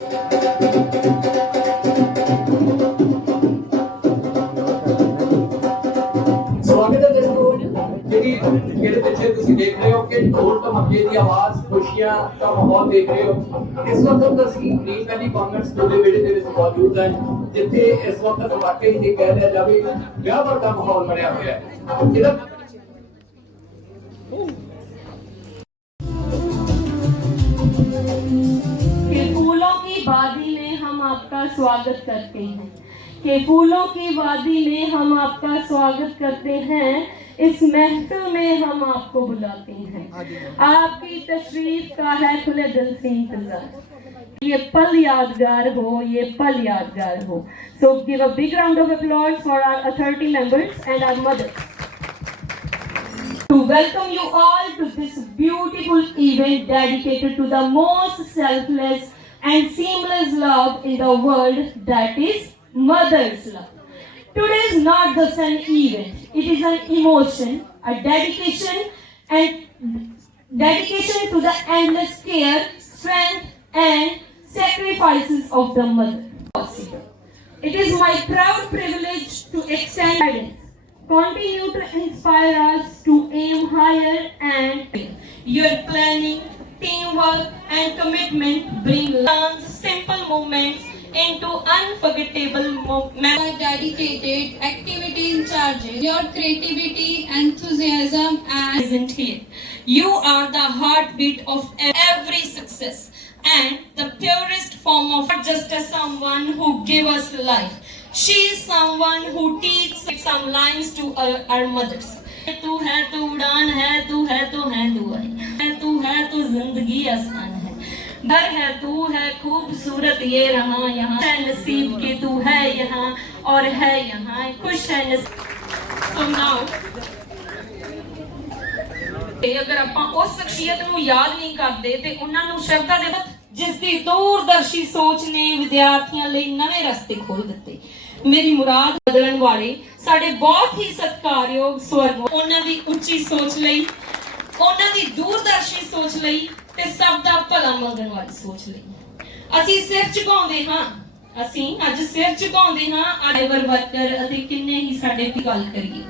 स्वागत है दोस्तों जी। मेरे पीछे तुम देख रहे हो कि ढोल धमाके की आवाज़, खुशियां का माहौल देख रहे हो। इस वक्त ਅਸੀਂ ਗ੍ਰੀਨ ਵੈਲੀ ਕਾਨਵੈਂਟ ਸਕੂਲ ਦੇ ਵਿਹੜੇ ਦੇ ਵਿੱਚ ਮੌਜੂਦ ਹੈ, ਜਿੱਥੇ ਇਸ ਵਕਤ ਵਾਕਈ ਇਹ ਕਹਿ ਲਿਆ ਜਾਵੇ ਵਿਆਹ ਵਰਗਾ ਮਾਹੌਲ ਬਣਿਆ ਹੋਇਆ ਹੈ। फूलों की वादी में हम आपका स्वागत करते हैं, कि फूलों की वादी में हम आपका स्वागत करते हैं। इस महफिल में हम आपको बुलाते हैं, आपकी तशरीफ का है खुले दिल से इंतजार। ये पल यादगार हो, ये पल यादगार हो। So give a big round of applause for our authority members and our mothers. To welcome you all to this beautiful event dedicated to the most selfless and seamless love in the world, that is mother's love. Today is not just an event, it is an emotion, a dedication to the endless care, strength and sacrifices of the mother. It is my proud privilege to extend guidance, continue to inspire us to aim higher, and your planning, teamwork and commitment bring simple moments into unforgettable moments. Dedicated activity in charges, your creativity, enthusiasm and Isn't here. You are the heartbeat of every success and the purest form of just someone who gave us life. She is someone who teaches some lines to our mothers. तू है तो उड़ान है, तू है तो है दुआएं है, तू है तो जिंदगी आसान है, डर है तू है खूबसूरत ये रहा यहाँ है नसीब के तू है यहाँ और है यहाँ खुश है नसीब। So now अगर ਆਪਾਂ ਉਸ ਸ਼ਖਸੀਅਤ ਨੂੰ ਯਾਦ ਨਹੀਂ ਕਰਦੇ ਤੇ ਉਹਨਾਂ ਨੂੰ ਸ਼ਬਦਾਂ ਦੇ ਜਿਸ ਦੀ ਦੂਰਦਰਸ਼ੀ ਸੋਚ ਨੇ ਵਿਦਿਆਰਥੀਆਂ ਲਈ ਨਵੇਂ ਰਸਤੇ ਖੋਲ ਦਿੱਤੇ। ਮੇਰੀ ਮੁਰਾਦ ਬਦਲਣ ਵਾਲੇ ਸਾਡੇ ਬਹੁਤ ਹੀ ਸਤਿਕਾਰਯੋਗ ਸਵਰਗ ਉਹਨਾਂ ਦੀ ਉੱਚੀ ਸੋਚ ਲਈ, ਉਹਨਾਂ ਦੀ ਦੂਰਦਰਸ਼ੀ ਸੋਚ ਲਈ ਤੇ ਸਭ ਦਾ ਭਲਾ ਮੰਗਣ ਵਾਲੀ ਸੋਚ ਲਈ ਅਸੀਂ ਸਿਰ ਝੁਕਾਉਂਦੇ ਹਾਂ। ਅਸੀਂ ਅੱਜ ਸਿਰ ਝੁਕਾਉਂਦੇ ਹਾਂ ਆਈਵਰ ਵਰਕਰ ਅਤੇ ਕਿੰਨੇ ਹੀ ਸਾਡੇ ਦੀ ਗੱਲ ਕਰੀਏ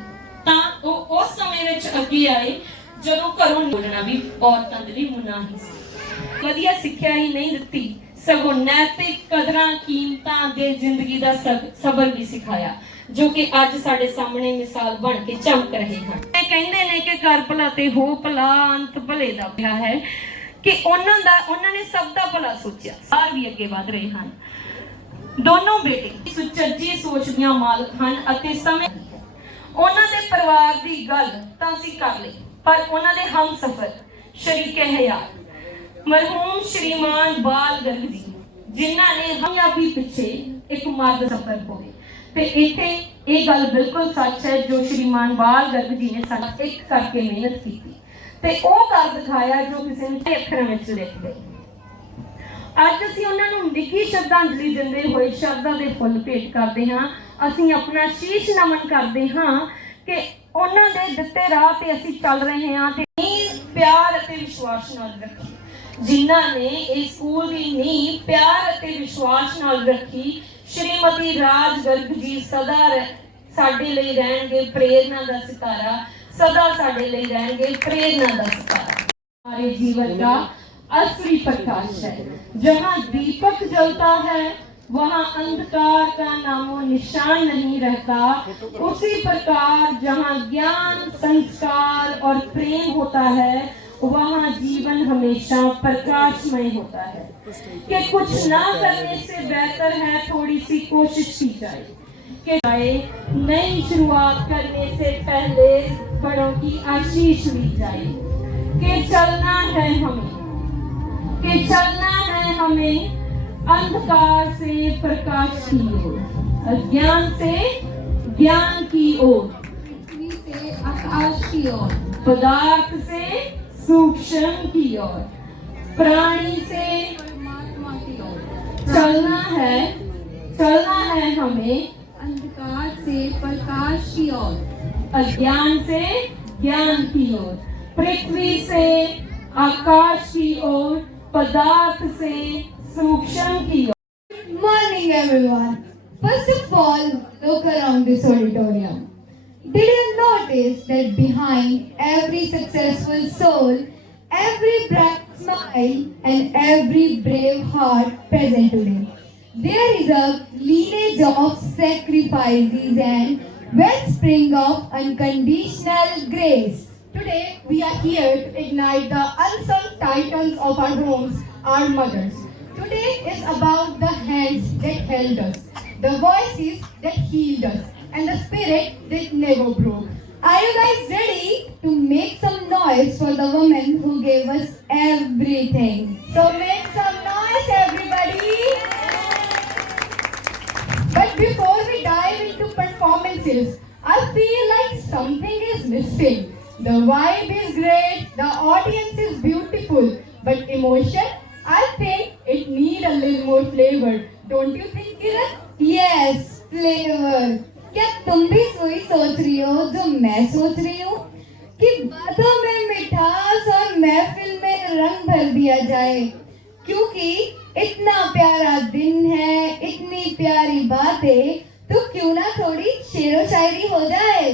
ਤਾਂ ਉਹ ਉਸ ਸਮੇਂ ਵਿੱਚ ਅੱਗੇ ਆਏ ਜਦੋਂ ਘਰੋਂ ਨਿਕਲਣਾ ਵੀ ਔਰਤਾਂ ਦੇ ਲਈ ਮੁਨਾਹੀ ਸੀ। ਵਧੀਆ ਸਿੱਖਿਆ ਹੀ ਨਹੀਂ ਦਿੱਤੀ, ਸਗੋਂ ਨੈਤਿਕ ਕਦਰਾਂ ਕੀਮਤਾਂ ਦੇ ਜ਼ਿੰਦਗੀ ਦਾ ਸਬਰ ਵੀ ਸਿਖਾਇਆ, ਜੋ ਕਿ ਅੱਜ ਸਾਡੇ ਸਾਹਮਣੇ ਮਿਸਾਲ ਬਣ ਕੇ ਚਮਕ ਰਹੇ ਹਨ। ਇਹ ਕਹਿੰਦੇ ਨੇ ਕਿ ਕਰ ਭਲਾ ਤੇ ਹੋ ਭਲਾ ਅੰਤ ਭਲੇ ਦਾ ਪਿਆ ਹੈ, ਕਿ ਉਹਨਾਂ ਨੇ ਸਭ ਦਾ ਭਲਾ ਸੋਚਿਆ, ਸਾਰ ਵੀ ਅੱਗੇ ਵਧ ਰਹੇ ਹਨ। ਦੋਨੋਂ ਬੇਟੇ ਸੁਚੱਜੀ ਸੋਚ ਦੀਆਂ ਮਾਲਕ ਹਨ ਅਤੇ ਸਮੇਂ ਉਹਨਾਂ ਦੇ ਪਰਿਵਾਰ ਦੀ ਗੱਲ ਤਾਂ ਅਸੀਂ ਕਰ ਲਈ, ਪਰ ਉਹਨਾਂ ਦੇ ਹਮਸਫਰ ਸ਼ਰੀਕੇ ਹਯਾਤ ਮਰਹੂਮ ਸ਼੍ਰੀਮਾਨ ਬਾਲ ਗਰਗ ਜੀ, ਜਿਨ੍ਹਾਂ ਨੇ ਹਮਯਾਬੀ ਪਿੱਛੇ ਇੱਕ ਮਰਦ ਸਫਰ ਹੋਵੇ। ਤੇ ਇੱਥੇ ਇਹ ਗੱਲ ਬਿਲਕੁਲ ਸੱਚ ਹੈ ਜੋ ਸ਼੍ਰੀਮਾਨ ਬਾਲ ਗਰਗ ਜੀ ਨੇ ਸਾਡਾ ਇੱਕ ਕਰਕੇ ਮਿਹਨਤ ਕੀਤੀ ਤੇ ਉਹ ਕਰ ਦਿਖਾਇਆ ਜੋ ਕਿਸੇ ਨੇ ਅੱਖਰਾਂ ਵਿੱਚ ਲਿਖ ਗਏ। ਅੱਜ ਅਸੀਂ ਉਹਨਾਂ ਨੂੰ ਨਿੱਘੀ ਸ਼ਰਧਾਂਜਲੀ ਦਿੰਦੇ ਹੋਏ ਸ਼ਰਧਾ ਦੇ ਫੁੱਲ ਭੇਟ ਕਰਦੇ ਹਾਂ। ਅਸੀਂ ਆਪਣਾ ਸ਼ੀਸ਼ ਨਮਨ ਕਰਦੇ ਹਾਂ ਕਿ ਉਹਨਾਂ ਦੇ ਦਿੱਤੇ ਰਾਹ ਤੇ ਅਸੀਂ ਚੱਲ ਰਹੇ ਹਾਂ ਤੇ ਪਿਆਰ ਅਤੇ ਵਿਸ਼ਵਾਸ ਨਾਲ ਰੱਖੀ। ਜਿਨ੍ਹਾਂ ਨੇ ਇਸ ਸਕੂਲ ਦੀ ਨੀਂਹ ਪਿਆਰ ਅਤੇ ਵਿਸ਼ਵਾਸ ਨਾਲ ਰੱਖੀ, ਸ਼੍ਰੀਮਤੀ ਰਾਜ ਗਰਗ ਜੀ ਸਦਾ ਸਾਡੇ ਲਈ ਰਹਿਣਗੇ ਪ੍ਰੇਰਨਾ ਦਾ ਸਿਤਾਰਾ, सदा साडे लिए रहेंगे प्रेरणा का सितारा। हमारे जीवन का असली प्रकाश है। जहाँ दीपक जलता है वहाँ अंधकार का नामो निशान नहीं रहता। उसी प्रकार जहाँ ज्ञान, संस्कार और प्रेम होता है वहाँ जीवन हमेशा प्रकाशमय होता है। कि कुछ ना करने से बेहतर है थोड़ी सी कोशिश की जाए, कि नई शुरुआत करने से पहले बड़ों की आशीष ली जाए। कि चलना है हमें अंधकार से प्रकाश की ओर, अज्ञान से ज्ञान की ओर, पृथ्वी से आकाश की ओर, पदार्थ से सूक्ष्म की ओर, प्राणी से परमात्मा की ओर। चलना है हमें अंधकार से प्रकाश की ओर, अज्ञान से ज्ञान की ओर, पृथ्वी से आकाश की ओर, पदार्थ से सूक्ष्म की Good morning, everyone. First of all, look around this auditorium. Did you notice that behind every successful soul, every bright smile, and every brave heart present today, there is a lineage of sacrifices and wellspring of unconditional grace? Today, we are here to ignite the unsung titans of our homes, our mothers. Today is about the hands that held us, the voices that healed us, and the spirit that never broke. Are you guys ready to make some noise for the woman who gave us everything? So make some noise, everybody! But before we dive into performances, I feel like something is missing. The vibe is great, the audience is beautiful, but emotion, I think it need a little more flavor. Don't you think, Kiran? Yes, flavor. क्या तुम भी वही सोच रही हो जो मैं सोच रही हूँ कि बातों में मिठास और महफिल में रंग भर दिया जाए, क्योंकि इतना प्यारा दिन है, इतनी प्यारी बातें, तो क्यों ना थोड़ी शेरो शायरी हो जाए।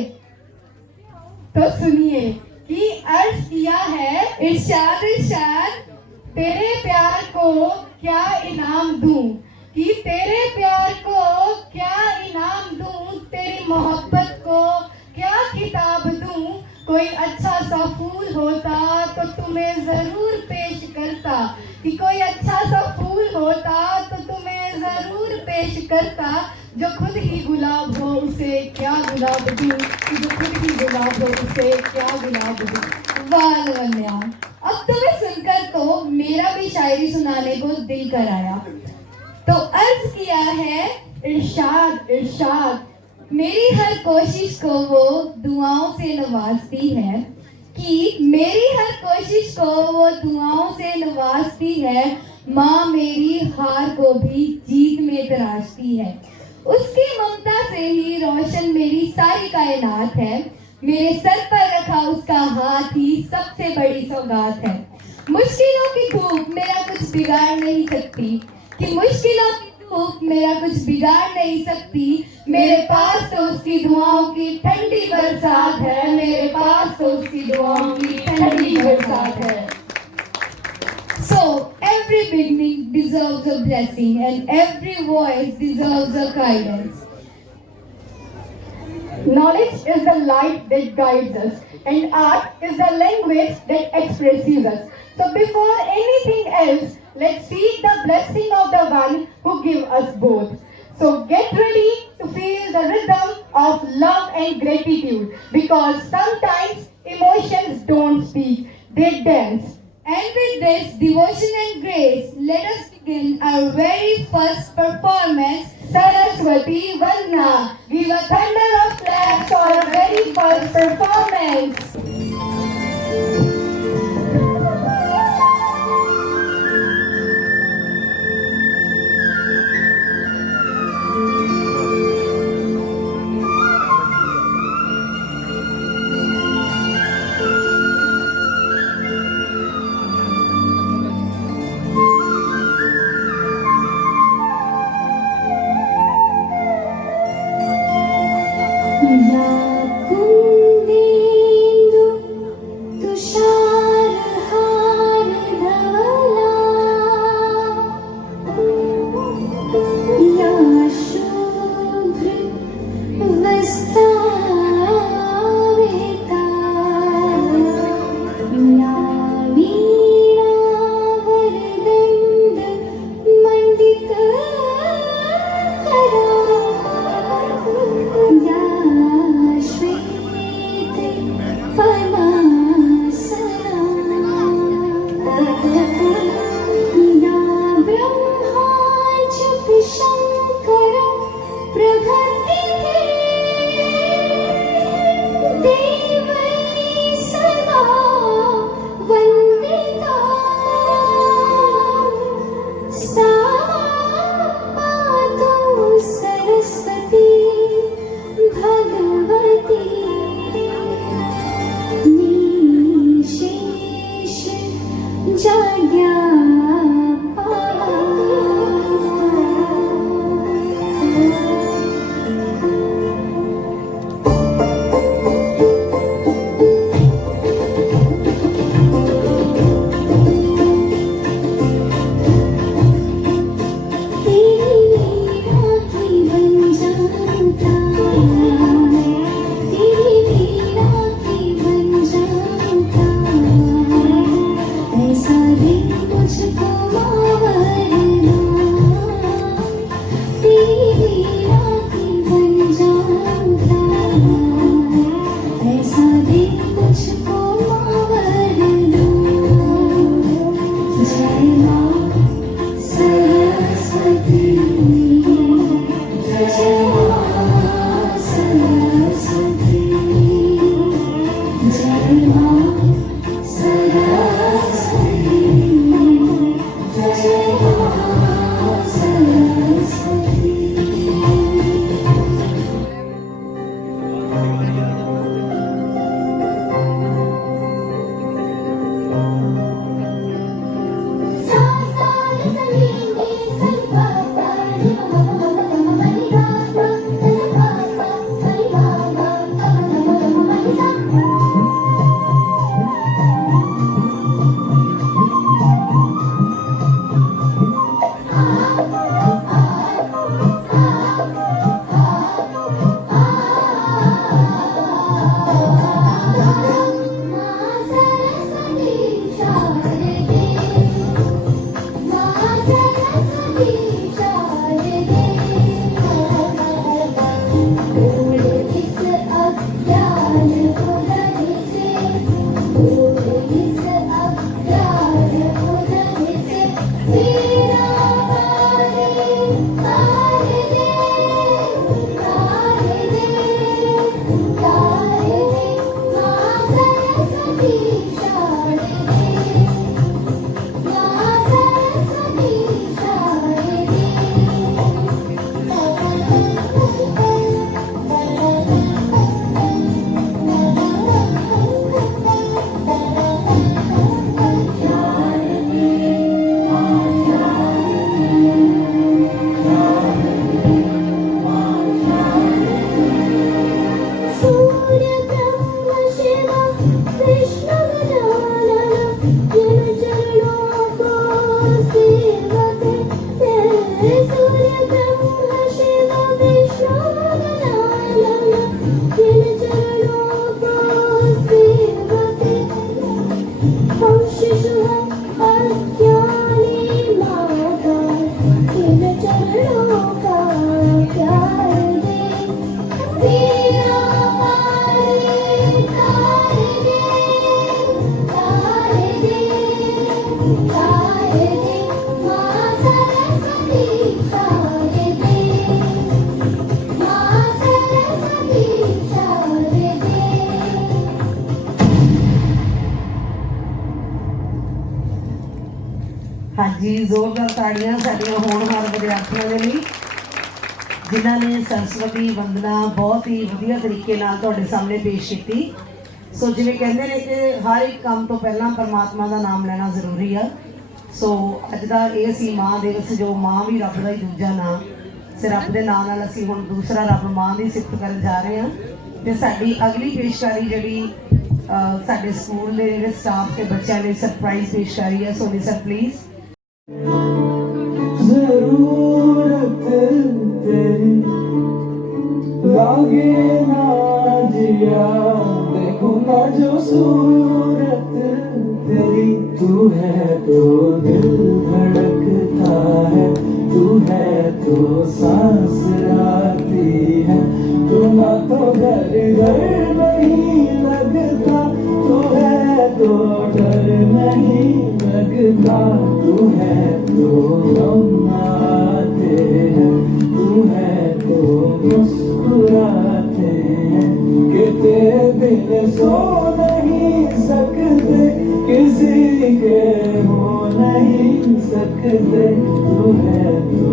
तो सुनिए कि अर्ज किया है इरशाद इरशाद, तेरे प्यार को क्या इनाम दूं, कि तेरे प्यार को क्या इनाम दूं, तेरी मोहब्बत को क्या किताब दूं, कोई अच्छा सा फूल होता तो तुम्हें जरूर पेश करता, कि कोई अच्छा सा फूल होता तो तुम्हें जरूर पेश करता, जो खुद ही गुलाब हो उसे क्या गुलाब दूं, कि जो खुद ही गुलाब हो उसे क्या गुलाब दूं। वाह लवन्या, अब तुम्हें सुनकर तो मेरा भी शायरी सुनाने को दिल कर आया। तो अर्ज किया है इरशाद इरशाद, मेरी हर कोशिश को वो दुआओं से नवाजती है, कि मेरी हर कोशिश को वो दुआओं से नवाजती है, माँ मेरी हार को भी जीत में तराशती है, उसकी ममता से ही रोशन मेरी सारी कायनात है, मेरे सर पर रखा उसका हाथ ही सबसे बड़ी सौगात है, मुश्किलों की धूप मेरा कुछ बिगाड़ नहीं सकती, कि मुश्किलों की धूप मेरा कुछ बिगाड़ नहीं सकती, मेरे पास तो उसकी दुआओं की ठंडी बरसात है, मेरे पास तो उसकी दुआओं की ठंडी बरसात है। So every beginning deserves a blessing and every voice deserves a guidance. Knowledge is the light that guides us and art is the language that expresses us. So before anything else, let's seek the blessing of the one who gives us both. So get ready to feel the rhythm of love and gratitude, because sometimes emotions don't speak, they dance. And with this devotion and grace, let us begin our very first performance, Saraswati Vandana. Give a thunder of claps for our very first performance. जी जोरदार ताड़ियां साडियां होनहार विद्यार्थियों के लिए जिन्हां ने सरस्वती वंदना बहुत ही वधिया तरीके नाल तुहाडे सामने पेश की। सो जिवें कहंदे ने कि हर एक काम तो पहला परमात्मा का नाम लेना जरूरी है। सो अज का ये सी माँ दिवस जो माँ भी रब का ही दूजा नाम से रब के नाम नाल असीं हुण दूसरा रब माँ की सिफत करन जा रहे हैं। तो साडी अगली पेशकारी जिहड़ी साडे स्कूल के जिहड़े स्टाफ के बच्चों ने सरप्राइज पेशकारी है। Soni sir please. जरूरत तेरी लागे ना जिया देखो ना जो सूरत तेरी तू है तो दिल धड़कता है तू है तो सांस आती है तू ना तो घर घर नहीं लगता तू है तो डर नहीं लगता तू है तो गम आते हैं तू है तो मुस्कुराते हैं कि तेरे बिन सो नहीं सकते किसी के हो नहीं सकते तू है तो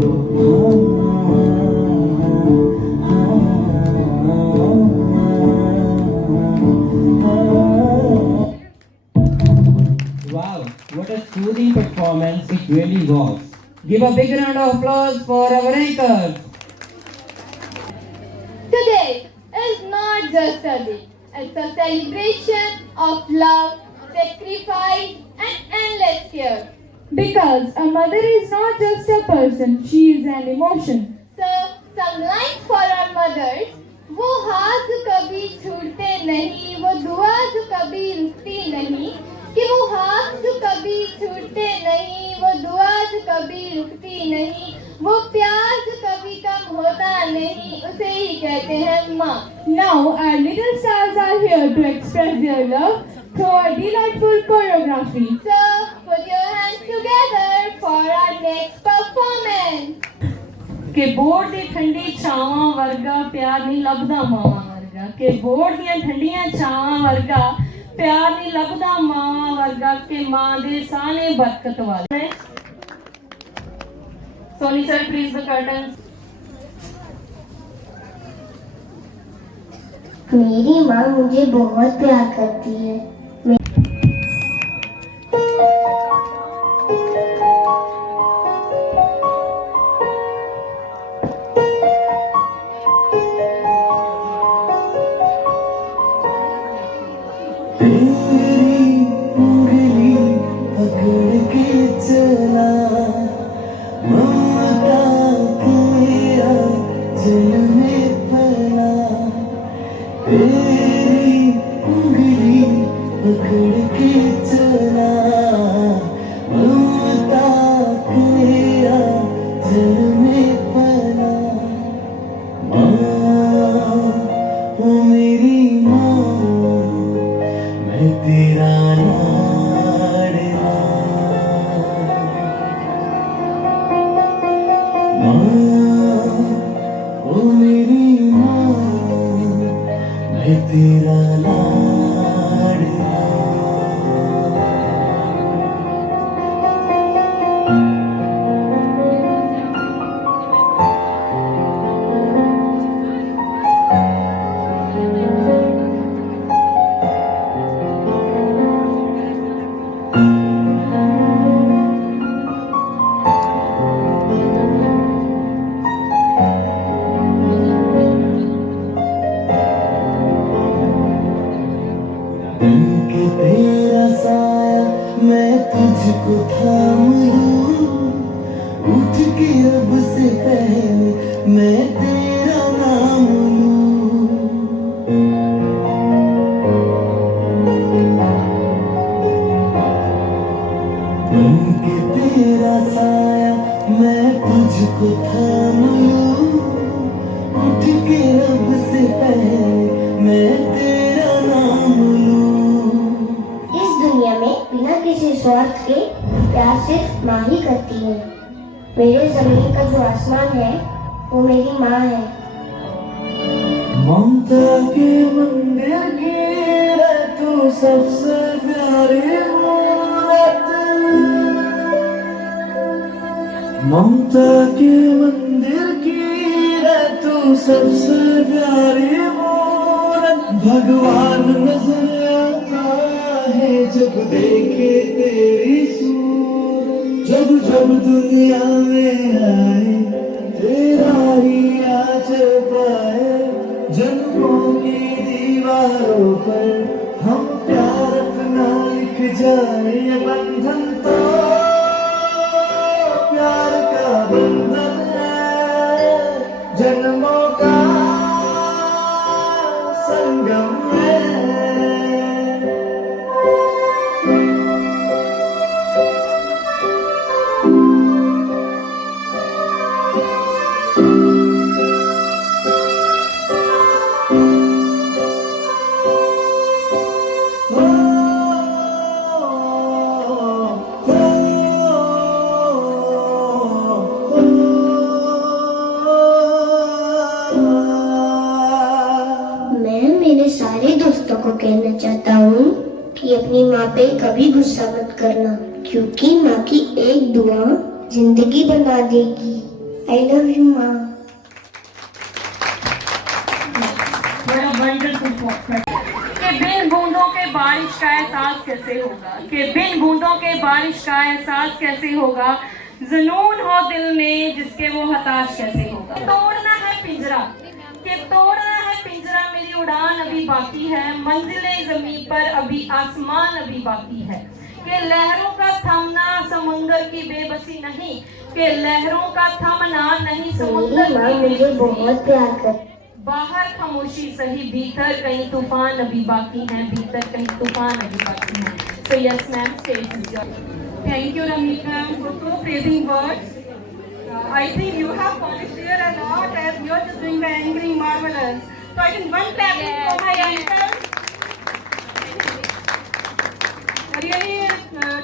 Wow, what a soothing performance it really was. Give a big round of applause for our anchors. Today is not just a day, it's a celebration of love, sacrifice, and endless care. Because a mother is not just a person, she is an emotion. So, some lines for our mothers. वो हाथ जो कभी छूटते नहीं, वो दुआ जो कभी रुकती नहीं, कि वो हाथ जो कभी छूटते नहीं, वो दुआ जो कभी रुकती नहीं, वो प्यार जो कभी कम होता नहीं, उसे ही कहते हैं माँ. Now our little stars are here to express their love through a delightful choreography. So put your hands together for our next performance. कि बोर्ड दी ठंडी छावां वर्गा प्यार नहीं लभदा मावां वर्गा कि बोर्ड दियां ठंडियां छावां वर्गा प्यार नहीं लभदा मावां वर्गा के मां दे साने बरकत वाले. Soni sir please the curtain. मेरी माँ मुझे बहुत प्यार करती है. मेरे जमीन का जो आसमान है वो मेरी माँ है. ममता के मंदिर की तू सबसे प्यारी मूरत ममता के मंदिर की रे तू सबसे प्यारी मूरत, भगवान नजर आता है जब देखे तेरी सूरत। जब जब दुनिया में आए तेरा ही आंचल पाए, जन्मों की दीवारों पर हम प्यार अपना लिख जाए। ये बंधन तो प्यार का बंधन है, जन्मों का संगम है। मैं मेरे सारे दोस्तों को कहना चाहता हूँ कि अपनी माँ पे कभी गुस्सा मत करना, क्योंकि माँ की एक दुआ जिंदगी बना देगी। आई लव यू माँ। बड़ा वंडरफुल पॉइंट कि बिन बूंदों के बारिश का एहसास कैसे होगा, कि बिन बूंदों के बारिश का एहसास कैसे होगा, जुनून हो दिल में जिसके वो हताश कैसे होगा। तोड़ना है पिंजरा, कि तोड़ना है पिंजरा, मेरी उड़ान अभी बाकी है, मंजिले जमीन पर अभी आसमान अभी बाकी है। कि लहरों का थमना समुंदर की बेबसी नहीं, कि लहरों का थमना नहीं समुंदर मेरी माँ की मुझे बेबसी। बहुत प्यार करती। बाहर खामोशी सही, भीतर कहीं तूफान अभी बाकी है, भीतर कहीं तूफान अभी बाकी है। So yes ma'am, stage is yours. Thank you, Ramit ma'am, for so praising words. I think you have polished here a lot as you are just doing the angry marvelous. So I think one clap for my youngsters. Really,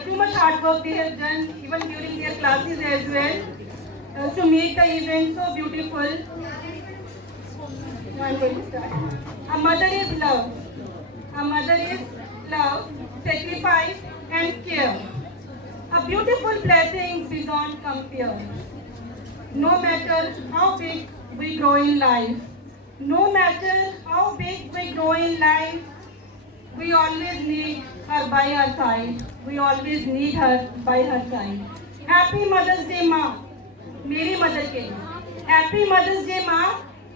too much hard work they have done, even during their classes as well, to make the event so beautiful. Now I'm going to start. A mother is love. A mother is love, sacrifice, and care. A beautiful blessing beyond compare. No matter how big we grow in life, no matter how big we grow in life, we always need her by our side. We always need her by her side. Happy Mother's Day, माँ. मेरी mother के लिए. Happy Mother's Day, माँ.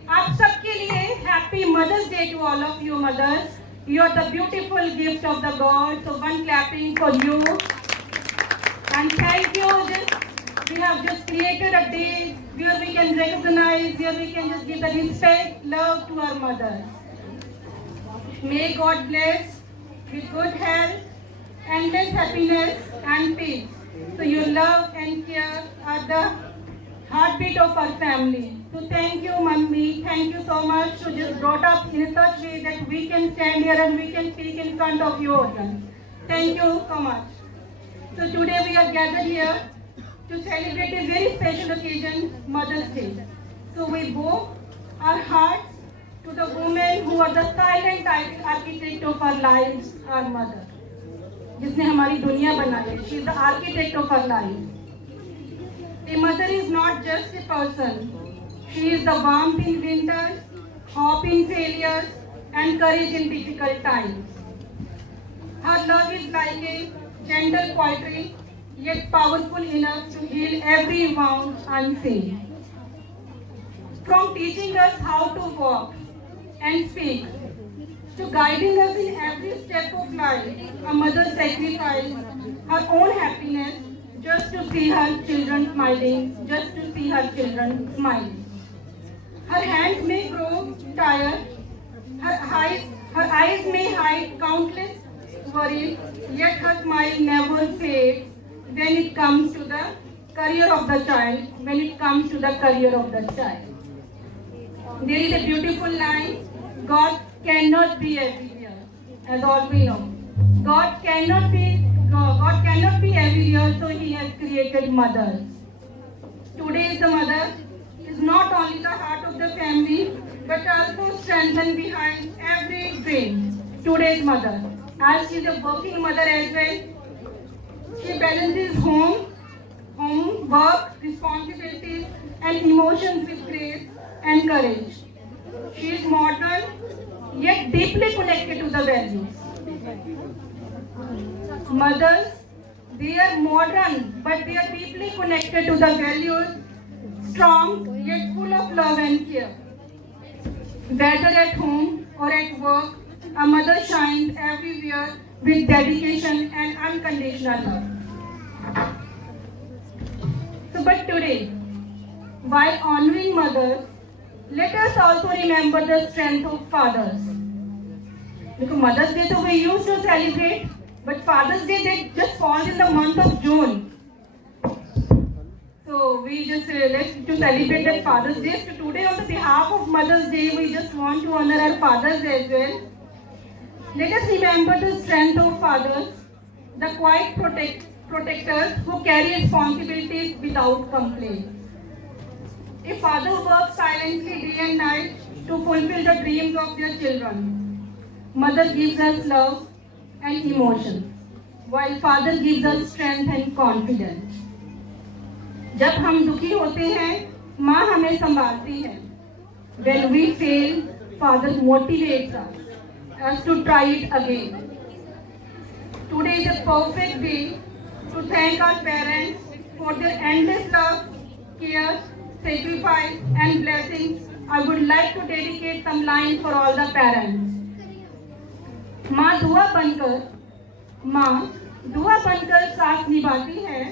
आप सबके लिए Happy Mother's Day to all of you mothers. You are the beautiful gift of the God. So one clapping for you. And thank you. We have just created a day where we can recognize, where we can just give the respect, love to our mothers. May God bless with good health, endless happiness and peace. So your love and care are the heartbeat of our family. So thank you, Mummy. Thank you so much to just brought up in such way that we can stand here and we can speak in front of you audience. Thank you so much. So today we are gathered here to celebrate a very special occasion, Mother's Day. So we bow our hearts to the women who are the silent architect of our lives, our mother. जिसने हमारी दुनिया बनाई. She is the architect of our life. A mother is not just a person. She is the warmth in winters, hope in failures, and courage in difficult times. Her love is like a gentle poetry, yet powerful enough to heal every wound unseen. From teaching us how to walk and speak, to guiding us in every step of life, a mother sacrificed her own happiness just to see her children smiling, just to see her children smiling. Her hands may grow tired, her eyes may hide countless worries, yet her smile never fades when it comes to the career of the child, when it comes to the career of the child. There is a beautiful line, God cannot be everywhere, as all we know. God cannot be everywhere, so He has created mothers. Today the mother is not only the heart of the family, but also strengthened behind every dream. Today's mother, as she is a working mother as well, she balances home work, responsibilities, and emotions with grace and courage. She is modern, yet deeply connected to the values. Mothers, they are modern, but they are deeply connected to the values, strong, yet full of love and care. Whether at home or at work, a mother shines everywhere with dedication and unconditional love. So, but today, while honoring mothers, let us also remember the strength of fathers. Because Mother's Day we used to celebrate, but Father's Day they just falls in the month of June. So we just let's to celebrate that Father's Day. So today on the behalf of Mother's Day, we just want to honor our fathers as well. Let us remember the strength of fathers, the quiet protectors who carry responsibilities without complaint. A father works silently day and night to fulfill the dreams of their children. Mother gives us love and emotion, while father gives us strength and confidence. जब हम दुखी होते हैं, माँ हमें संभालती है. When we fail, father motivates us to try it again. Today is a perfect day to thank our parents for their endless love, care, sacrifice, and blessings. I would like to dedicate some lines for all the parents. माँ दुआ बनकर साथ निभाती है,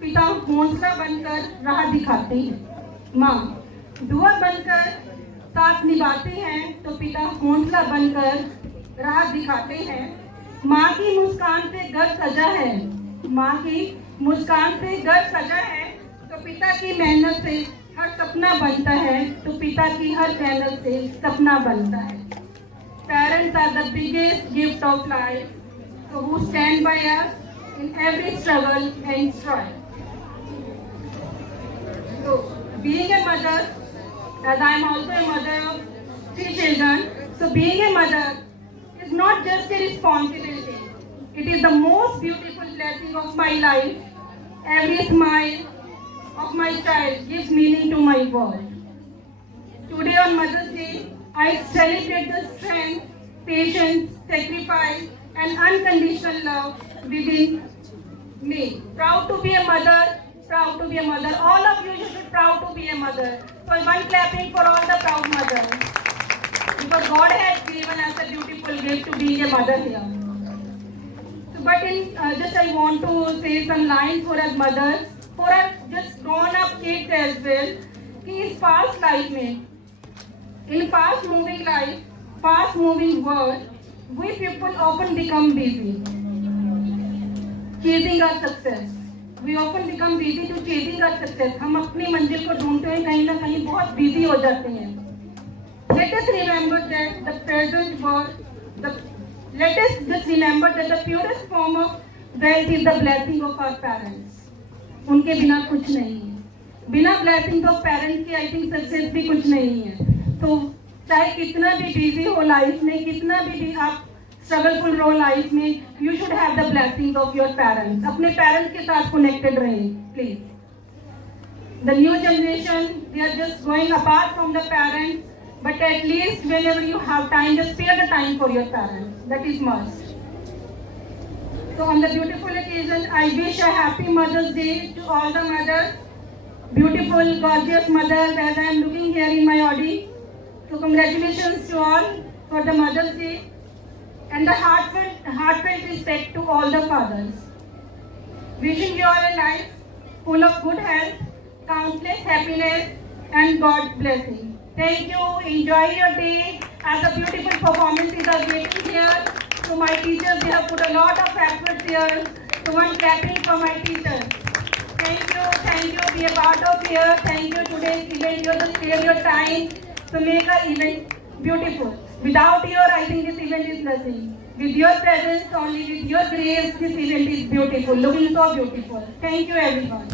पिता हौसला बनकर राह दिखाते हैं. माँ दुआ बनकर साथ निभाते हैं तो पिता हौसला बनकर राह दिखाते हैं. माँ की मुस्कान से घर सजा है, माँ की मुस्कान से घर सजा है तो पिता की मेहनत से हर सपना बनता है, तो पिता की हर मेहनत से सपना बनता है. Parents are the biggest gift of life, so who stand by us in every struggle and strife. So, being a mother, as I am also a mother of 3 children, so being a mother is not just a responsibility. It is the most beautiful blessing of my life. Every smile of my child gives meaning to my world. Today on Mother's Day, I celebrate the strength, patience, sacrifice, and unconditional love within me. Proud to be a mother, proud to be a mother. All of you should be proud to be a mother. So one clapping for all the proud mothers. Because God has given us a beautiful gift to be a mother here. So, but in just I want to say some lines for our mothers, for our just grown up kids as well. कि इस fast life में, in fast moving life, fast moving world, we people often become busy chasing our success. We often become busy to chasing our success. हम अपनी मंजिल को ढूंढते हैं, कहीं ना कहीं बहुत बिजी हो जाते हैं. Let us remember that the present world, let us just remember that the purest form of wealth is the blessing of our parents. उनके बिना कुछ नहीं है. बिना ब्लेसिंग ऑफ पेरेंट्स की आई थिंक सक्सेस भी कुछ नहीं है. तो चाहे कितना भी बिजी हो लाइफ में, कितना भी आप स्ट्रगलफुल रहो लाइफ में, you should have the blessing of your parents. अपने पेरेंट्स के साथ कनेक्टेड रहें please. The new generation they are just going apart from the parents, but at least whenever you have time, just spare the time for your parents. That is must. So on the beautiful occasion, I wish a happy Mother's Day to all the mothers, beautiful, gorgeous mothers, as I am looking here in my Audi. So congratulations to all for the Mother's Day and the heartfelt respect to all the fathers. Wishing you all a life full of good health, countless happiness, and God's blessing. Thank you. Enjoy your day. As the beautiful performances are waiting here. To my teachers, they have put a lot of effort here. So one clapping for my teachers. Thank you, be a part of here. Thank you today's event. You just spare your time to make our event beautiful. Without your, I think this event is nothing. With your presence, only with your grace, this event is beautiful. Looking so beautiful. Thank you everyone.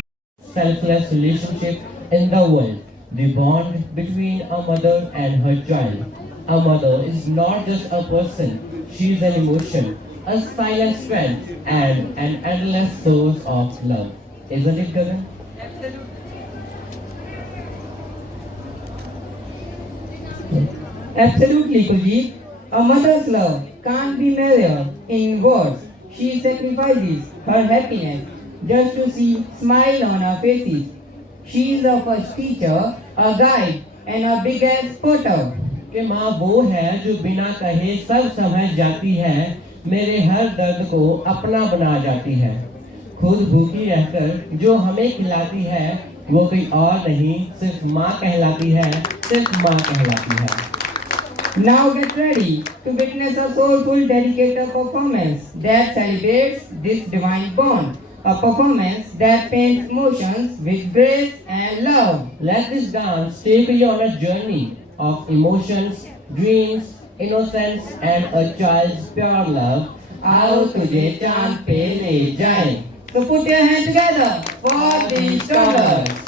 Selfless relationship in the world. The bond between a mother and her child. A mother is not just a person. She is an emotion, a silent strength, and an endless source of love. Isn't it, Gagan? Absolutely, Kuljeet. A mother's love can't be measured in words. She sacrifices her happiness just to see smile on our faces. She is our first teacher, a guide, and our biggest supporter. कि माँ वो है जो बिना कहे सब समझ जाती है, मेरे हर दर्द को अपना बना जाती है। खुद भूखी रहकर जो हमें खिलाती है, वो कोई और नहीं सिर्फ माँ कहलाती है, सिर्फ माँ कहलाती है। Now get ready to witness a soulful, dedicated performance that celebrates this divine bond. A performance that paints emotions with grace and love. Let this dance take you on a journey of emotions, dreams, innocence, and a child's pure love. आओ तुझे चांद पे ले जाए. So put your hands together for these strollers.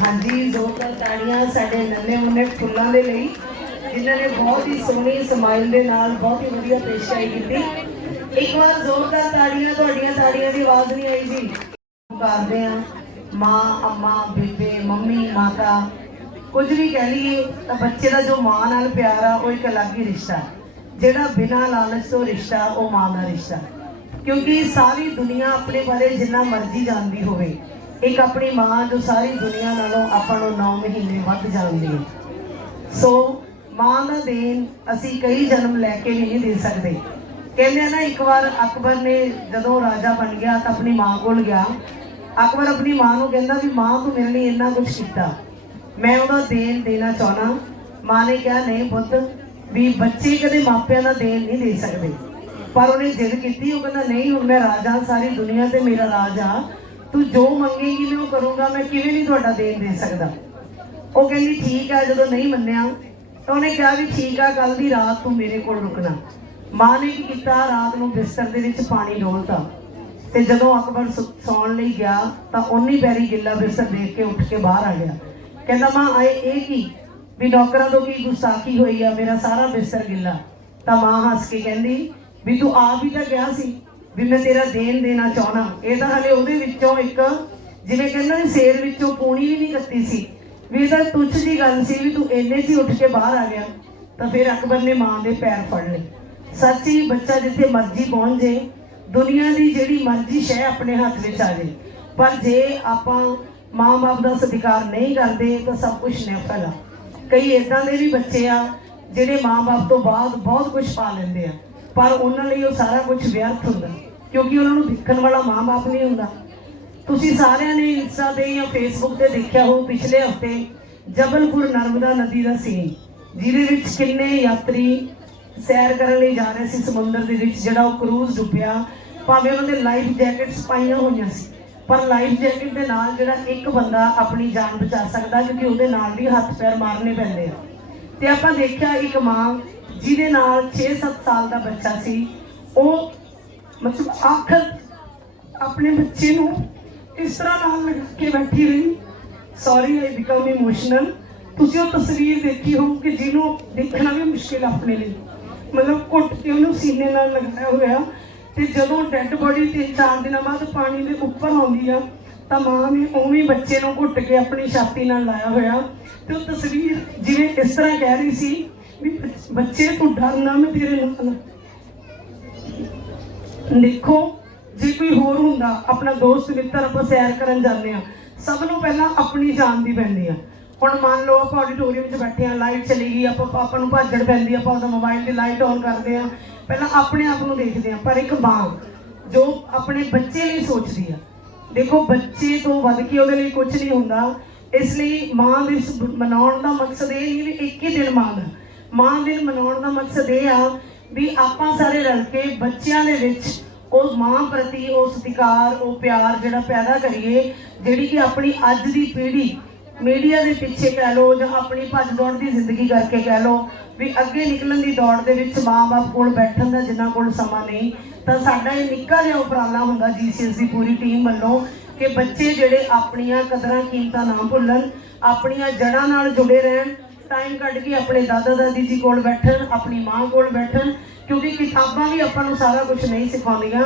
ਹਾਂਜੀ ਜ਼ੋਰਦਾਰ ਤਾੜੀਆਂ ਸਾਡੇ ਨੰਨੇ ਮੁੰਨੇ ਫੁੱਲਾਂ ਦੇ ਲਈ ਜਿਨ੍ਹਾਂ ਨੇ ਬਹੁਤ ਹੀ ਸੋਹਣੀ ਸਮਾਈਲ ਦੇ ਨਾਲ ਬਹੁਤ ਹੀ ਵਧੀਆ ਪੇਸ਼ਕਾਰੀ ਕੀਤੀ। ਇੱਕ ਵਾਰ ਜ਼ੋਰਦਾਰ ਤਾੜੀਆਂ, ਤੁਹਾਡੀਆਂ ਤਾੜੀਆਂ ਦੀ ਆਵਾਜ਼ ਨਹੀਂ ਆਈ ਜੀ। ਕਰਦੇ ਆ ਮਾਂ, ਅੰਮਾ, ਬੇਬੇ, ਮੰਮੀ, ਮਾਤਾ, ਕੁਝ ਵੀ ਕਹਿ ਲਈਏ ਤਾਂ ਬੱਚੇ ਦਾ ਜੋ ਮਾਂ ਨਾਲ ਪਿਆਰ ਆ ਉਹ ਇੱਕ ਅਲੱਗ ਹੀ ਰਿਸ਼ਤਾ, ਜਿਹੜਾ ਬਿਨਾਂ ਲਾਲਚ ਤੋਂ ਰਿਸ਼ਤਾ ਉਹ ਮਾਂ ਦਾ ਰਿਸ਼ਤਾ। ਕਿਉਂਕਿ ਸਾਰੀ ਦੁਨੀਆ ਆਪਣੇ ਬਾਰੇ ਜਿੰਨਾ ਮਰਜ਼ੀ ਜਾਣਦੀ ਹੋਵੇ, ਇੱਕ ਆਪਣੀ ਮਾਂ ਜੋ ਸਾਰੀ ਦੁਨੀਆ ਨਾਲੋਂ ਆਪਾਂ ਨੂੰ 9 ਮਹੀਨੇ ਵੱਧ ਜਾਣਦੀ ਹੈ। ਸੋ ਮਾਂ ਦਾ ਦੇਣ ਅਸੀਂ ਕਈ ਜਨਮ ਲੈ ਕੇ ਵੀ ਨਹੀਂ ਦੇ ਸਕਦੇ। ਕਹਿੰਦੇ ਆ ਨਾ, ਇੱਕ ਵਾਰ ਅਕਬਰ ਨੇ ਜਦੋਂ ਰਾਜਾ ਬਣ ਗਿਆ ਤਾਂ ਆਪਣੀ ਮਾਂ ਕੋਲ ਗਿਆ। ਅਕਬਰ ਆਪਣੀ ਮਾਂ ਨੂੰ ਕਹਿੰਦਾ ਵੀ ਮਾਂ ਤੂੰ ਮੇਰੇ ਲਈ ਇੰਨਾ ਕੁਝ ਕੀਤਾ, ਮੈਂ ਉਹਦਾ ਦੇਣ ਦੇਣਾ ਚਾਹੁੰਦਾ। ਮਾਂ ਨੇ ਕਿਹਾ ਨਹੀਂ ਪੁੱਤ, ਵੀ ਬੱਚੇ ਕਦੇ ਮਾਪਿਆਂ ਦਾ ਦੇਣ ਨਹੀਂ ਦੇ ਸਕਦੇ। ਪਰ ਉਹਨੇ ਜਿੱਦ ਕੀਤੀ, ਉਹ ਕਹਿੰਦਾ ਨਹੀਂ ਹੁਣ ਮੈਂ ਰਾਜਾ, ਸਾਰੀ ਦੁਨੀਆ ਤੇ ਮੇਰਾ ਰਾਜ ਆ, ਤੂੰ ਜੋ ਮੰਗੇਗੀ ਮੈਂ ਉਹ ਕਰੂੰਗਾ, ਮੈਂ ਕਿਵੇਂ ਨਹੀਂ ਤੁਹਾਡਾ ਦੇਣ ਦੇ ਸਕਦਾ। ਉਹ ਕਹਿੰਦੀ ਠੀਕ ਆ। ਜਦੋਂ ਨਹੀਂ ਮੰਨਿਆ ਤਾਂ ਉਹਨੇ ਕਿਹਾ ਵੀ ਠੀਕ ਆ, ਕੱਲ ਦੀ ਰਾਤ ਤੂੰ ਮੇਰੇ ਕੋਲ ਰੁਕਣਾ। ਮਾਂ ਨੇ ਕੀ ਕੀਤਾ, ਰਾਤ ਨੂੰ ਬਿਸਤਰ ਦੇ ਵਿੱਚ ਪਾਣੀ ਡੋਲਤਾ ਤੇ ਜਦੋਂ ਅਕਬਰ ਸੌਣ ਲਈ ਗਿਆ ਤਾਂ ਉਨੀ ਪੈਰੀ ਗਿੱਲਾ ਬਿਸਤਰ ਦੇਖ ਕੇ ਉੱਠ ਕੇ ਬਾਹਰ ਆ ਗਿਆ। ਕਹਿੰਦਾ ਮਾਂ ਆਏ ਇਹ ਕੀ, ਵੀ ਨੌਕਰਾਂ ਤੋਂ ਕੀ ਗੁਸਤਾਖੀ ਹੋਈ ਆ, ਮੇਰਾ ਸਾਰਾ ਬਿਸਤਰ ਗਿੱਲਾ। ਤਾਂ ਮਾਂ ਹੱਸ ਕੇ ਕਹਿੰਦੀ ਵੀ ਤੂੰ ਆਪ ਹੀ ਤਾਂ ਕਿਹਾ ਸੀ ਵੀ ਮੈਂ ਤੇਰਾ ਦੇਣ ਦੇਣਾ ਚਾਹਣਾ। ਇਹ ਤਾਂ ਹਲੇ ਉਹਦੇ ਵਿੱਚੋਂ ਇੱਕ ਜਿਵੇਂ ਕਹਿੰਦਾ ਵੀ ਸ਼ੇਰ ਵਿੱਚੋਂ ਪੂਣੀ ਵੀ ਨਹੀਂ ਕੱਤੀ ਸੀ, ਵੀ ਇਹਦਾ ਤੁੱਛ ਦੀ ਗੱਲ ਸੀ ਵੀ ਤੂੰ ਇੰਨੇ 'ਚ ਹੀ ਉੱਠ ਕੇ ਬਾਹਰ ਆ ਗਿਆ। ਤਾਂ ਫਿਰ ਅਕਬਰ ਨੇ ਮਾਂ ਦੇ ਪੈਰ ਫੜ ਲਏ। ਸੱਚੀ ਬੱਚਾ ਜਿੱਥੇ ਮਰਜ਼ੀ ਪਹੁੰਚ ਜੇ, ਦੁਨੀਆ ਦੀ ਜਿਹੜੀ ਮਰਜ਼ੀ ਸ਼ੈ ਆਪਣੇ ਹੱਥ ਵਿੱਚ ਆ ਜੇ, ਪਰ ਜੇ ਆਪਾਂ ਮਾਂ-ਬਾਪ ਦਾ ਸਤਿਕਾਰ ਨਹੀਂ ਕਰਦੇ ਤਾਂ ਸਭ ਕੁਝ ਨਿਫਲ ਆ। ਕਈ ਇੱਦਾਂ ਦੇ ਵੀ ਬੱਚੇ ਆ ਜਿਹੜੇ ਮਾਂ-ਬਾਪ ਤੋਂ ਬਾਅਦ ਬਹੁਤ ਕੁਝ ਪਾ ਲੈਂਦੇ ਆ, ਪਰ ਉਹਨਾਂ ਲਈ ਉਹ ਸਾਰਾ ਕੁਝ ਵਿਅਰਥ ਹੁੰਦਾ, ਕਿਉਂਕਿ ਉਹਨਾਂ ਨੂੰ ਦੇਖਣ ਵਾਲਾ ਮਾਂ-ਬਾਪ ਨਹੀਂ ਹੁੰਦਾ। ਤੁਸੀਂ ਸਾਰਿਆਂ ਨੇ ਇੰਸਟਾ ਤੇ ਜਾਂ ਫੇਸਬੁੱਕ ਤੇ ਦੇਖਿਆ ਹੋ ਪਿਛਲੇ ਹਫ਼ਤੇ ਜਬਲਪੁਰ ਨਰਮਦਾ ਨਦੀ ਦਾ ਸੀਨ, ਜਿਹਦੇ ਵਿੱਚ ਕਿੰਨੇ ਯਾਤਰੀ ਸੈਰ ਕਰਨ ਲਈ ਜਾ ਰਹੇ ਸੀ ਸਮੁੰਦਰ ਦੇ ਵਿੱਚ, ਜਿਹੜਾ ਉਹ ਕਰੂਜ਼ ਡੁੱਬਿਆ। ਭਾਵੇਂ ਉਹਨਾਂ ਦੇ ਲਾਈਫ ਜੈਕਟਸ ਪਾਈਆਂ ਹੋਈਆਂ ਸੀ, ਪਰ ਲਾਈਫ ਜੈਕਟ ਦੇ ਨਾਲ ਜਿਹੜਾ ਇੱਕ ਬੰਦਾ ਆਪਣੀ ਜਾਨ ਬਚਾ ਸਕਦਾ, ਕਿਉਂਕਿ ਉਹਦੇ ਨਾਲ ਵੀ ਹੱਥ ਪੈਰ ਮਾਰਨੇ ਪੈਂਦੇ ਆ। ਤੇ ਆਪਾਂ ਦੇਖਿਆ ਇੱਕ ਮਾਂ ਜਿਹਦੇ ਨਾਲ 6-7 ਸਾਲ ਦਾ ਬੱਚਾ ਸੀ, ਉਹ ਮਤਲਬ ਆਖਰ ਆਪਣੇ ਬੱਚੇ ਨੂੰ ਇਸ ਤਰ੍ਹਾਂ ਨਾਲ ਲਗਾ ਕੇ ਬੈਠੀ ਰਹੀ। Sorry I become emotional. ਤੁਸੀਂ ਉਹ ਤਸਵੀਰ ਦੇਖੀ ਹੋ ਕਿ ਜਿਹਨੂੰ ਦੇਖਣਾ ਵੀ ਮੁਸ਼ਕਿਲ ਆਪਣੇ ਲਈ, ਮਤਲਬ ਘੁੱਟ ਕੇ ਉਹਨੂੰ ਸੀਨੇ ਨਾਲ ਲਗਾਇਆ ਹੋਇਆ। ਤੇ ਜਦੋਂ ਡੈੱਡ ਬੋਡੀ 3-4 ਦਿਨਾਂ ਬਾਅਦ ਪਾਣੀ ਦੇ ਉੱਪਰ ਆਉਂਦੀ ਆ ਤਾਂ ਮਾਂ ਨੇ ਉਵੇਂ ਬੱਚੇ ਨੂੰ ਘੁੱਟ ਕੇ ਆਪਣੀ ਛਾਤੀ ਨਾਲ ਲਾਇਆ ਹੋਇਆ। ਤੇ ਉਹ ਤਸਵੀਰ ਜਿਵੇਂ ਇਸ ਤਰ੍ਹਾਂ ਕਹਿ ਰਹੀ ਸੀ ਵੀ ਬੱਚੇ ਤੂੰ ਡਰਨਾ, ਮੈਂ ਤੇਰੇ ਨਾਲ। ਦੇਖੋ ਜੇ ਕੋਈ ਹੋਰ ਹੁੰਦਾ, ਆਪਣਾ ਦੋਸਤ ਮਿੱਤਰ, ਆਪਾਂ ਸੈਰ ਕਰਨ ਜਾਂਦੇ ਆ, ਸਭ ਨੂੰ ਪਹਿਲਾਂ ਆਪਣੀ ਜਾਨ ਦੀ ਪੈਂਦੀ ਆ। ਹੁਣ ਮੰਨ ਲਓ ਆਪਾਂ ਆਡੀਟੋਰੀਅਮ 'ਚ ਬੈਠੇ ਆ, ਲਾਈਟ ਚਲੀ ਗਈ, ਆਪਾਂ ਨੂੰ ਭਾਜੜ ਪੈਂਦੀ, ਆਪਾਂ ਉਹਦਾ ਮੋਬਾਈਲ ਦੀ ਲਾਈਟ ਔਨ ਕਰਦੇ ਆ, ਪਹਿਲਾਂ ਆਪਣੇ ਆਪ ਨੂੰ ਦੇਖਦੇ ਆ। ਪਰ ਇੱਕ ਮਾਂ ਜੋ ਆਪਣੇ ਬੱਚੇ ਲਈ ਸੋਚਦੀ ਆ, ਦੇਖੋ ਬੱਚੇ ਤੋਂ ਵੱਧ ਕੇ ਉਹਦੇ ਲਈ ਕੁਝ ਨਹੀਂ ਹੁੰਦਾ। ਇਸ ਲਈ ਮਾਂ ਦਿਵਸ ਮਨਾਉਣ ਦਾ ਮਕਸਦ ਇਹ ਨਹੀਂ ਵੀ ਇੱਕ ਹੀ ਦਿਨ ਮਾਂ ਦਾ, ਮਾਂ ਦਿਨ ਮਨਾਉਣ ਦਾ ਮਕਸਦ ਇਹ ਆ ਵੀ ਆਪਾਂ ਸਾਰੇ ਰਲ ਕੇ ਬੱਚਿਆਂ ਦੇ ਵਿੱਚ ਉਹ ਮਾਂ ਪ੍ਰਤੀ ਉਹ ਸਤਿਕਾਰ, ਉਹ ਪਿਆਰ ਜਿਹੜਾ ਪੈਦਾ ਕਰੀਏ, ਜਿਹੜੀ ਕਿ ਆਪਣੀ ਅੱਜ ਦੀ ਪੀੜ੍ਹੀ ਮੀਡੀਆ ਦੇ ਪਿੱਛੇ ਕਹਿ ਲਓ ਜਾਂ ਆਪਣੀ ਭੱਜ ਦੌੜ ਦੀ ਜ਼ਿੰਦਗੀ ਕਰਕੇ ਕਹਿ ਲਓ ਵੀ ਅੱਗੇ ਨਿਕਲਣ ਦੀ ਦੌੜ ਦੇ ਵਿੱਚ ਮਾਂ-ਬਾਪ ਕੋਲ ਬੈਠਣ ਦਾ ਜਿਨ੍ਹਾਂ ਕੋਲ ਸਮਾਂ ਨਹੀਂ। ਤਾਂ ਸਾਡਾ ਇਹ ਨਿੱਕਾ ਜਿਹਾ ਉਪਰਾਲਾ ਹੁੰਦਾ GCS ਦੀ ਪੂਰੀ ਟੀਮ ਵੱਲੋਂ ਕਿ ਬੱਚੇ ਜਿਹੜੇ ਆਪਣੀਆਂ ਕਦਰਾਂ ਕੀਮਤਾਂ ਨਾ ਭੁੱਲਣ, ਆਪਣੀਆਂ ਜੜ੍ਹਾਂ ਨਾਲ ਜੁੜੇ ਰਹਿਣ, ਟਾਈਮ ਕੱਢ ਕੇ ਆਪਣੇ ਦਾਦਾ ਦਾਦੀ ਜੀ ਕੋਲ ਬੈਠਣ, ਆਪਣੀ ਮਾਂ ਕੋਲ ਬੈਠਣ, ਕਿਉਂਕਿ ਕਿਤਾਬਾਂ ਵੀ ਆਪਾਂ ਨੂੰ ਸਾਰਾ ਕੁਝ ਨਹੀਂ ਸਿਖਾਉਂਦੀਆਂ।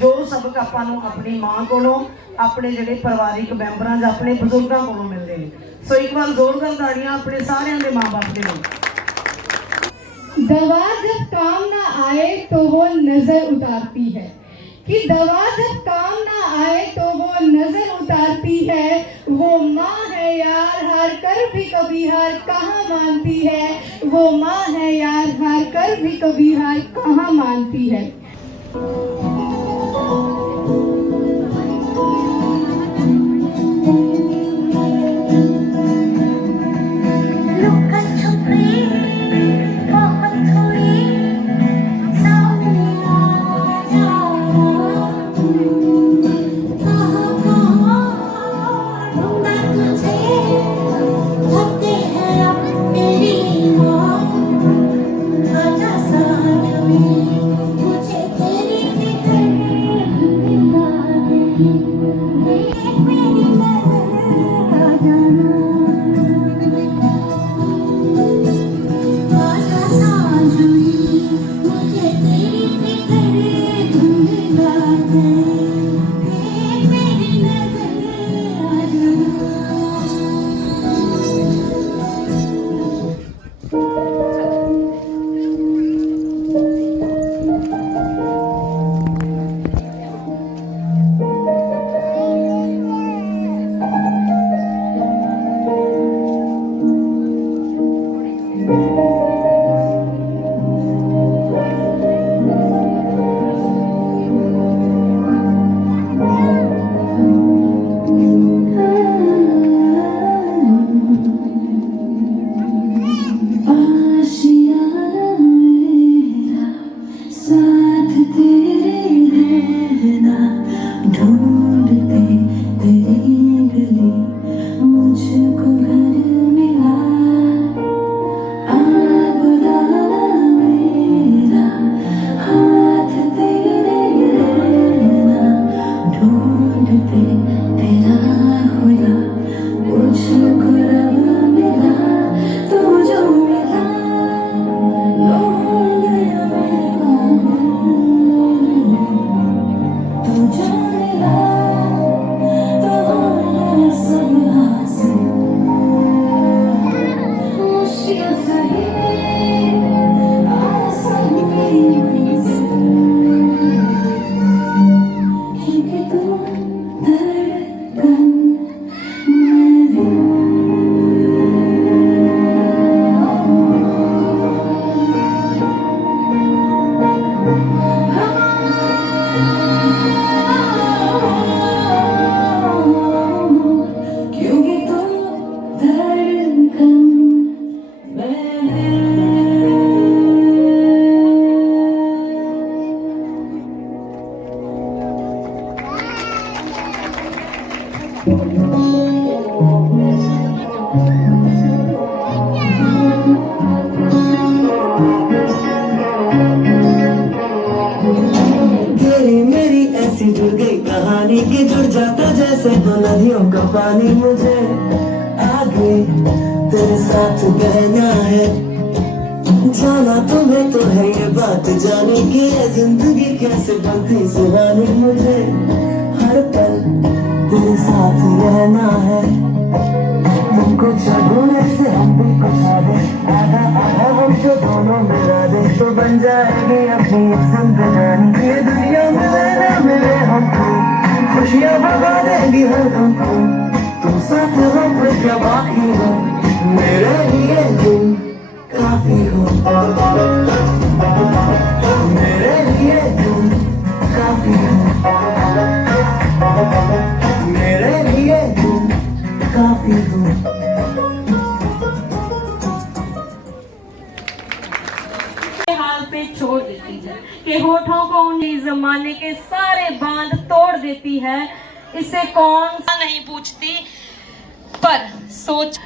ਜੋ ਸਬਕ ਆਪਾਂ ਨੂੰ ਆਪਣੀ ਮਾਂ ਕੋਲੋਂ, ਆਪਣੇ ਜਿਹੜੇ ਪਰਿਵਾਰਿਕ ਮੈਂਬਰਾਂ ਜਾਂ ਆਪਣੇ ਬਜ਼ੁਰਗਾਂ ਕੋਲੋਂ ਮਿਲਦੇ ਨੇ। ਸੋ ਇੱਕ ਵਾਰ ਜ਼ੋਰਦਾਰ ਤਾੜੀਆਂ ਆਪਣੇ ਸਾਰਿਆਂ ਦੇ ਮਾਂ-ਬਾਪ ਦੇ ਲਈ। दवा जब काम ना आए तो वो नजर उतारती है, कि दवा जब काम ना आए तो वो नजर उतारती है। वो माँ है यार हार कर भी कभी हार कहाँ मानती है, वो माँ है यार हार कर भी कभी हार कहाँ मानती है। तेरी मेरी ऐसी जुड़ गई कहानी कि जुड़ जाता जैसे दो नदियों का पानी। मुझे आगे तेरे साथ बहना है, जाना तुम्हें तो है ये बात जाने की है जिंदगी कैसे बनती सुहानी। मुझे हर पल तेरे साथ रहना है, तुमको छूने से हम भी कुछ आगे आधा आधा हम जो दोनों मिला दे तो बन जाएगी अपनी जिंदगानी। ये दुनिया मिले ना मिले हमको खुशियाँ भगा देगी हर हमको, तुम साथ हो फिर क्या बाकी हो, मेरे लिए तुम काफी हो, मेरे लिए तुम काफी हो, मेरे लिए तुम काफी हो। हाल पे छोड़ देती है कि होठों को उन्हीं जमाने के सारे बांध तोड़ देती है। इसे कौन सा नहीं पूछती पर सोच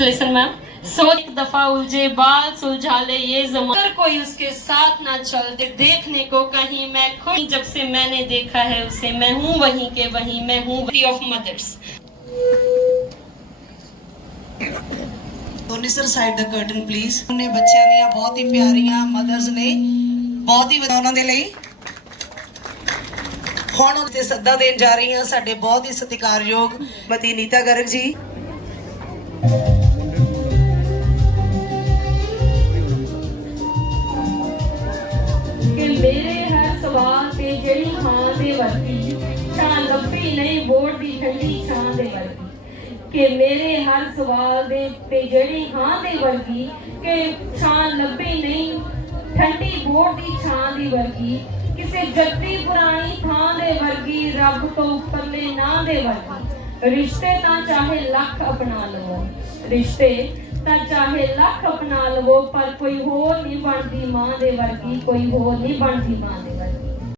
लिसन मैम सोच एक दफा उलझे बाल सुलझा ले ये जमाना, अगर कोई उसके साथ ना चल दे देखने को कहीं मैं खुद जब से मैंने देखा है उसे मैं हूँ वहीं के वहीं मैं हूँ of mothers. Tony sir side the curtain please. ਉਹਨੇ ਬੱਚਿਆਂ ਦੀਆਂ ਬਹੁਤ ਹੀ ਪਿਆਰੀਆਂ ਮਦਰਸ ਨੇ, ਬਹੁਤ ਹੀ ਉਹਨਾਂ ਦੇ ਲਈ ਹੁਣ ਉਹਦੇ ਸੱਦਾ ਦੇਣ ਜਾ ਰਹੀ ਹਾਂ ਸਾਡੇ ਬਹੁਤ ਹੀ ਸਤਿਕਾਰਯੋਗ ਮਤੀ ਨੀਤਾ ਗਰਗ ਜੀ। ਕਿ ਮੇਰੇ ਹਰ ਸਵਾਲ ਤੇ ਜਿਹੜੀ ਹਾਂ ਦੇ ਵਰਗੀ ਛਾਂ ਲੱਭੀ ਨਹੀਂ ਬੋੜ ਦੀ ਠੰਡੀ ਛਾਂ ਦੇ ਵਰਗੀ, ਕਿ ਮੇਰੇ ਹਰ ਸਵਾਲ ਦੇ ਤੇ ਜਿਹੜੀ ਹਾਂ ਦੇ ਵਰਗੀ ਕਿ ਛਾਂ ਲੱਭੀ ਨਹੀਂ ਠੰਡੀ ਬੋੜ ਦੀ ਛਾਂ ਦੀ ਵਰਗੀ, ਕਿਸੇ ਜੱਦੀ ਪੁਰਾਣੀ ਥਾਂ ਦੇ ਵਰਗੀ ਰੱਬ ਤੋਂ ਉੱਪਰਲੇ ਨਾਂ ਦੇ ਵਰਗੀ। ਰਿਸ਼ਤੇ ਤਾਂ ਚਾਹੇ ਲੱਖ ਅਪਣਾ ਲਵੋ, ਰਿਸ਼ਤੇ ਤਾਂ ਚਾਹੇ ਲੱਖ ਅਪਣਾ ਲਵੋ ਪਰ ਕੋਈ ਹੋਰ ਨਹੀਂ ਬਣਦੀ ਮਾਂ ਦੇ ਵਰਗੀ, ਕੋਈ ਹੋਰ ਨਹੀਂ ਬਣਦੀ ਮਾਂ ਦੇ ਵਰਗੀ।